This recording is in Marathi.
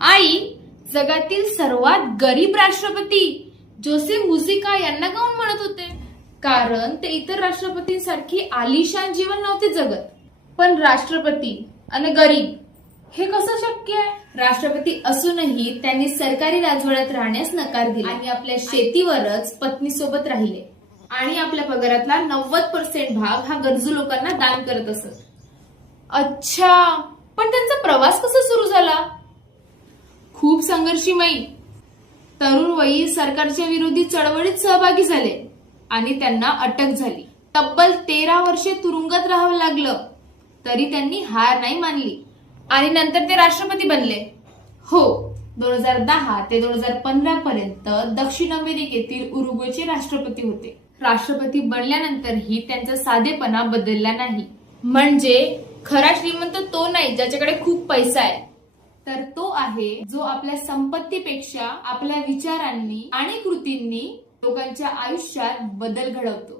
आई, जगातील सर्वात गरीब राष्ट्रपती जोसेफ मुजिका यांना काऊन म्हणत होते? कारण ते इतर राष्ट्रपतींसारखी आलिशान जीवन नव्हते जगत. पण राष्ट्रपती आणि गरीब हे कसं शक्य आहे? राष्ट्रपती असूनही त्यांनी सरकारी राजवाड्यात राहण्यास नकार दिला आणि आपल्या शेतीवरच पत्नीसोबत राहिले आणि आपल्या पगारातला 90% भाग हा गरजू लोकांना दान करत असत. अच्छा, पण त्यांचा प्रवास कसा सुरू झाला? खूप संघर्षमयी. तरुण वयी सरकारच्या विरोधी चळवळीत सहभागी झाले आणि त्यांना अटक झाली. तब्बल 13 वर्षे तुरुंगात राहावं लागलं, तरी त्यांनी हार नाही मानली आणि नंतर ते राष्ट्रपती बनले. हो, 2010 ते 2015 पर्यंत दक्षिण अमेरिकेतील उरुग्वेचे राष्ट्रपती होते. राष्ट्रपती बनल्यानंतरही त्यांचा साधेपणा बदलला नाही. म्हणजे खरा श्रीमंत तो नाही ज्याच्याकडे खूप पैसा आहे, तर तो आहे जो आपल्या संपत्तीपेक्षा आपल्या विचारांनी आणि कृतींनी लोकांच्या आयुष्यात बदल घडवतो.